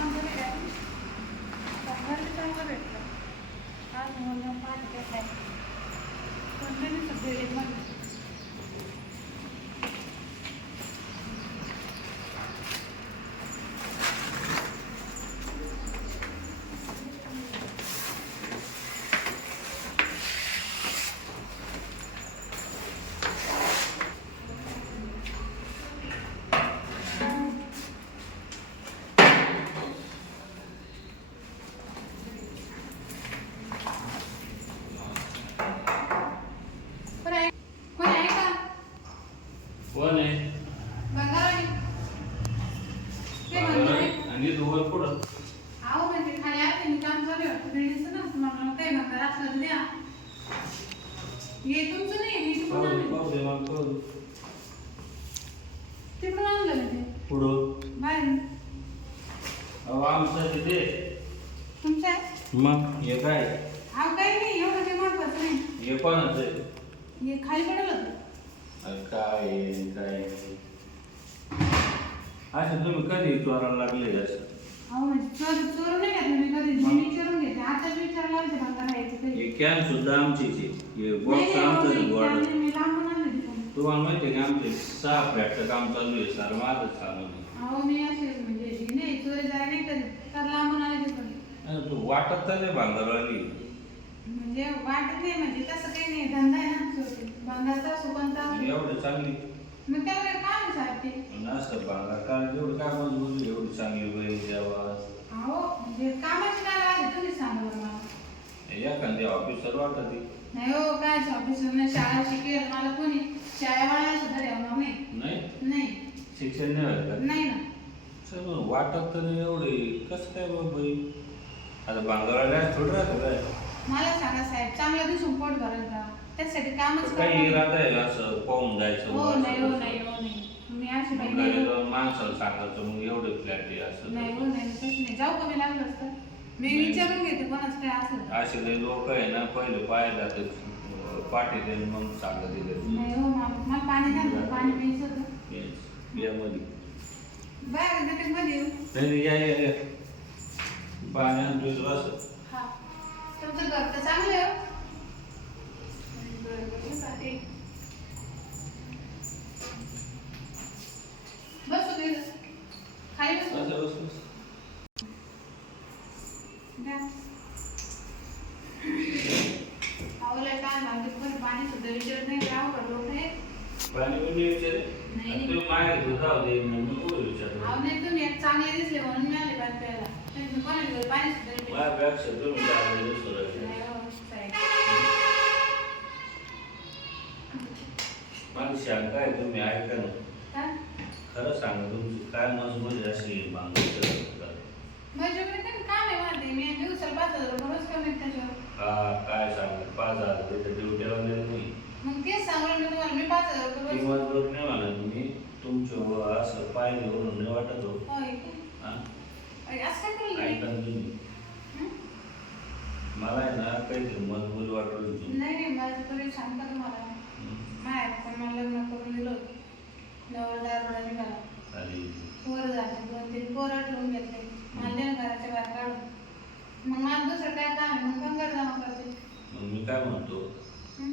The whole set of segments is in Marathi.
काम करेल आहे. चांगलं चांगलं भेटलं. आज म्हणून माझं काय आहे पण नाही सगळे एक मध्ये कोण आहे? आणि दोघं पुढं अहो आमचं तिथे मग हे काय हे कोणाचं आहे? खाली पडलं अरे काय आहे, काय असं तुम्ही कधी चोरायला लागले असं अहो म्हणजे चोर नाही घेतलं मी कधी मी विचारून घेते आता विचारलं होते मला राहायचं हे कॅन सुद्धा आमचीच आहे हे बॉक्स आमचं आहे गोड मी लांबून आणलं तिथून. तुम्हाला माहिती आहे का आमचे 6 फ्लॅटचं काम चालू आहे सर माझं चालू आहे अहो मी असे म्हणजे नाही चोरी जाय नाही कधी तर लांबून आले तिथून अरे तू वाटत तर नाही भांगरवाली म्हणजे वाटत नाही म्हणजे तसं काही नाही धंदा आहे ना शेवटी भांगाचा सुगंधा एवढं चांगली मग त्याला काय काम आहे साहेब ते नसतं भांगार काय एवढं काय मजबूत एवढी चांगली वेळ द्यावा अहो म्हणजे कामाची काय आहे तुम्ही सांगा बरं मला एखादी ऑफिसर वाटत नाही हो काय ऑफिसर शाळा शिकेल मला कोणी शाळेवाळा सुद्धा ठेवणार नाही नाही नाही शिक्षण नाही व्हायचं का? नाही ना चल वाटत तर नाही एवढे कसं काय बाबा आता भांगरवाल्या थोडं राहतं काय मला सांगा साहेब चांगल्या दिवसून पोट भरेल का त्यासाठी कामच काही इरादा आहे असं पाहून जायचं हो नाही हो नाही हो नाही मी अशी मग बाई घरी जाऊन माणसाला सांगायचं मग एवढे फ्लॅट आहे असं नाही हो नाही तसं नाही जाऊ कमी लागलं असतं मी विचारून घेते कोणाच काय असलं असे लय लोक आहे ना पहिले पाहायला तर पाठी देऊन मग सांगत दिलं नाही हो मला पाणी द्या पाणी प्यायचं होतं यामध्ये बाय गटक मध्ये येऊ नाही या पाणी आणतो असं हा तुमचं घर तर चांगलं आहे हो. बरं बस तुम्ही खाली बस असं बस आवलं काय लागते पण पाणी सुद्धा विचारत नाही राव का लोक आहे पाणी बिणी विचारे नाही. तुम्ही मागे जाऊ दे मी कोण विचारतो अहो नाही तुम्ही एक चांगले दिसले म्हणून मी आले पाणी प्यायला तुम्ही कोणाला पाणी सुद्धा नाही प्यायला. माझ्यापेक्षा तुम्ही जागले दुसरं नाही हो, साहेब. माझी शंका आहे तुम्ही ऐका ना काय? खरं सांगा तुमची काय मजबूरी अशी मागणी माझ्याकडे काही काम आहे माझे मी दिवसाला 5,000 रुपये रोज कमी त्याच्यावर हा काय सांगा 5,000 रुपये ड्युटीला नाही मग तेच सांगून मी तुम्हाला मी 5,000 रुपये रोज मजबूर नाही म्हणा तुम्ही तुमचं असं पाहिजे म्हणून नाही वाटत हो होय का? हा अरे, असं काय करू ऐका लागले? ना तुम्ही हं? मला आहे ना काहीतरी मजबूरी वाटत होती नाही नाही माझं तरी सांगता तुम्हाला माहेर पण मला लग्न करून दिलं होतं नवरा दारोडा निघाला आणि पोरं झाले 2-3 पोरं ठेवून घेतले मला दिलं घराच्या बाहेर काढून मग मला दुसरं काय काम आहे मग पंगार जमा करते मग मी काय म्हणतो हं?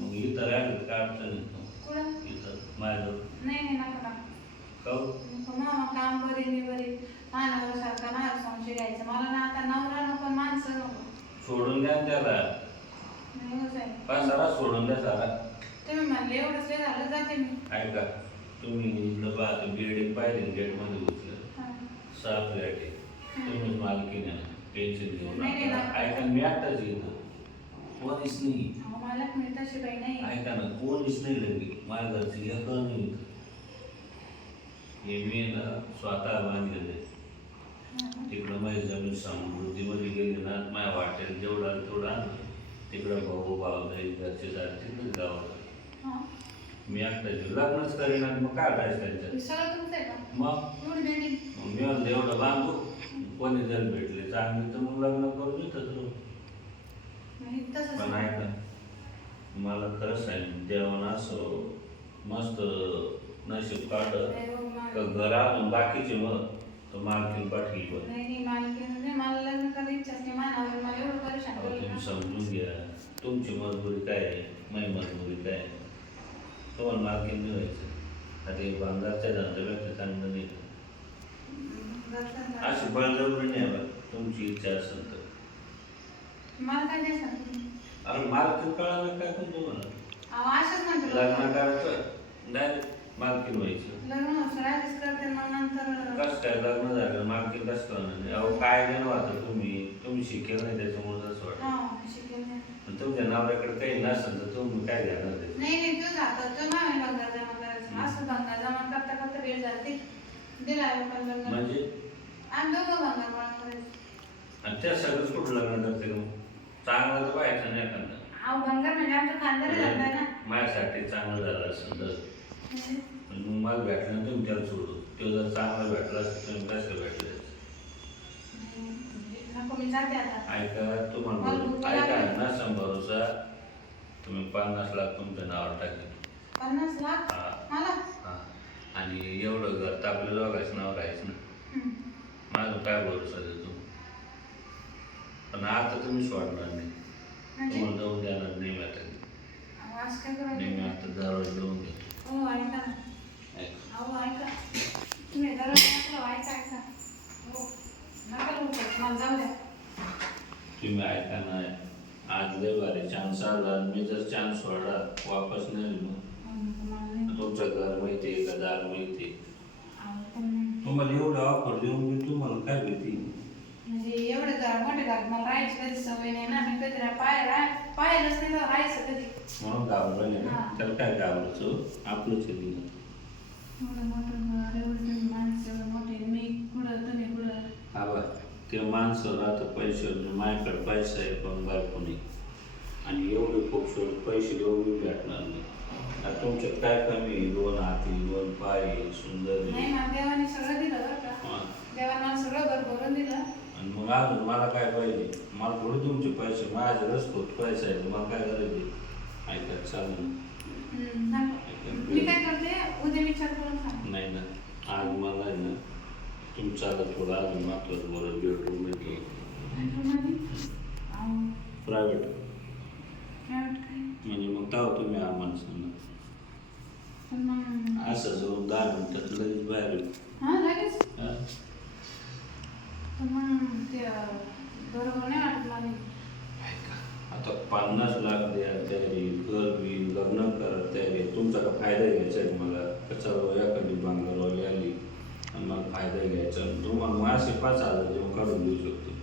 मग इथं राहिलं काय अडचण येतो कुठं इथं माझ्याजवळ नाही नाही नका खाऊ नको ना काम बरी मी बरी मानवर सारखा माझा संशय घ्यायचा मला ना आता नवरा नको माणसं नको सोडून द्या ना त्याला नाही हो साहेब सारा सोडून द्या सारा तुम्ही म्हणले एवढंच लय झालं जाते मी ऐका तुम्ही इथलं पाहतो बिल्डिंग पाहिली गेटमध्ये उचलं हां. 6 फ्लॅट आहे तुम्हीच मालकीने टेन्शन घेऊ नाही, नाही, नका नका. ऐका मी एकटाच येतो कोणीच नाही अहो, मला मी तशी काही नाही ऐका ना कोणीच नाही लगे माझ्या घरचं एक नाही हे मी ना स्वतः बांधलेलं आहे हां. तिकडं माझी जमीन समृद्धीमध्ये गेली ना माझ्या वाटेल जेवढा तेवढा आणलं तिकडं भाऊ भाऊ जाईल घरचे जाईल तिकडंच गावात हां. मी एकटा लग्नच करीन आणि मग काय करायचं त्यांच्यात हे सगळं तुमचं आहे का मग एवढी बिल्डिंग मग मी म्हणलं एवढं बांधू कोणी जर भेटले चांगली तर मग लग्न करून येतच नाही तसंच पण ऐका मला खरंच सांगितलं देवानं असं मस्त नशीब काढलं नाही हो, का घर आणून बाकीचे मग तो मालकीन पाठील पण नाही मालकीन मला लग्न करायची इच्छा असते मानावर मला एवढं परेशान अहो, करू तुम्ही नका. समजून घ्या तुमची मजबुरी काय आहे माझी मजबुरी काय आहे तुम्हाला मालकीन नाही व्हायचं आता एक बांधारच्या धंद्यापेक्षा चांगलं नाही घरचं अशी बळजबरी नाही बा तुमची इच्छा असेल तर मला काय नाही सांगतो अरे मालकीन कळालं काय पण तुम्हाला अहो असंच म्हणतो लग्न करायचं डायरेक्ट मालकीन व्हायचं लग्न होतं करते मग नंतर कसं काय लग्न झालं मालकीन कसं करणार नाही अहो काय नाही वाटत तुम्ही शिकेल नाही त्याच्यामुळे तसं वाटतं हा शिकेल नाही. पण तुमच्या नवऱ्याकडे काही नसेल तर तुम्ही काय देणार त्याचं? नाही तो जातो तो नाही बंगाल जमा करायचा असं बंगाल जमा करता करता वेळ झाली दिला पण लग्न म्हणजे आणि दोघं बंगाल गोळा करायचं आणि त्या सगळंच कुठं लग्न करते मग चांगलं तर पाहायचं नाही एखादं अहो बंगाल म्हणजे आमचं खानदारी जात आहे ना माझ्यासाठी चांगलं झालं असेल तर पण मग मला भेटलं ना तुम्ही त्याला सोडू तो जर चांगला भेटला असेल तुम्ही कसं भेटलं नको मी जाते आता ऐका तुम्हाला ऐका ना भरोसा तुम्ही 50 लाख तुमच्या नावावर टाकेल 50 लाख हा मला हा आणि एवढं घर तर आपल्या दोघांचं नाव राहायचं ना माझं काय भरोसा देतो पण आता तुम्ही सोडणार नाही म्हणजे तुम्हाला जाऊन देणार नाही मी आता अहो, असं काय नाही मी करायचं आता दरवाजा लावून घेतो हो ऐका ना अहो ऐका तुम्ही दरवाजा ऐका हो नका लवकर मला जाऊ द्या तुम्ही ऐका ना आज लय भारी चान्स आला मी जर चान्स सोडला वापस नाही आलो मग तुमचं घर माहिती आहे का दार माहिती आहे तुम्हाला एवढं ऑफर देऊन मी तुम्हाला काय भीती म्हणजे एवढे घर मोठे घर मला राहायची कधी सवय नाही ना मी कधी पाहिलंच नाही तर राहायचं कधी म्हणून घाबरलं ना हा. त्याला काय घाबरायचं आपलंच आहे दिलं एवढं मोठं घर एवढे तुम्ही माणसं एवढे मोठे मी कुठं तुम्ही कुठं हा बा ते माणसं राहतं पैसे माझ्याकडे पैसा आहे पण बायको नाही आणि एवढे खूपसूरत पैसे एवढे भेटणार नाही आता तुमच्यात काय कमी आहे 2 हाती 2 पाय आहे, सुंदर आहे नाही मला देवाने सगळं दिलं बरं का हा. देवाने मला सगळं घर भरून दिलं आणि मग अजून मला काय पाहिजे मला थोडे तुमचे पैसे माझ्या रसपोत पैसे आहे तर मला काय करायचे ऐका चालेल मी काय करते उद्या विचार करून सांग नाही ना आज मला आहे ना तुमचा थोडा अजून महत्वाचं बरं बेडरूम येतो प्रायव्हेट म्हणजे मग तेव्हा तुम्ही आम्हाला सांगा असं जाऊन 10 मिनिटात लगेच बाहेर येऊ. हा लगेच हा? पण मग ते बरोबर नाही वाटत मला आता 50 लाख द्या तयारी घर बी लग्न करा तयारी तुमचा का फायदा घ्यायचा आहे मला कसा एखादी बांगलारवाली आली आणि मला फायदा घ्यायचा तुम्हाला मग असे 5,000 देऊन काढून देऊ शकतो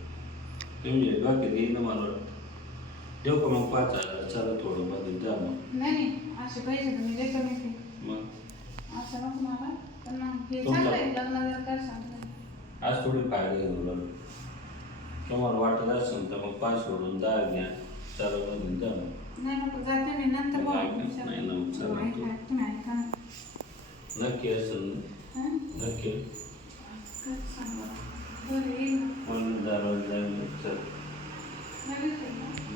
तुम्ही बाकी देईन ना मला वाटतं देऊ का मग 5,000 चला थोडं मध्ये द्या मग नाही असे पैसे तुम्ही देतो मी ते मग असं नको मला पण मग हे तुमचा- चांगलं आहे लग्न जर कर सांगतो आज थोडी फायदा घेऊ तुम्हाला वाटत असेल तर मग 5 सोडून 10 घ्या चला मध्ये द्या मग नाही नको जाते मी नंतर नाही, बोलू. नाही, नाही, चला. ऐका, तुम्ही ऐका ना. नक्की असेल हं? नक्की काय सांगा बरं येईल ना. म्हणून दरवाजा चल लगेच येईल ना.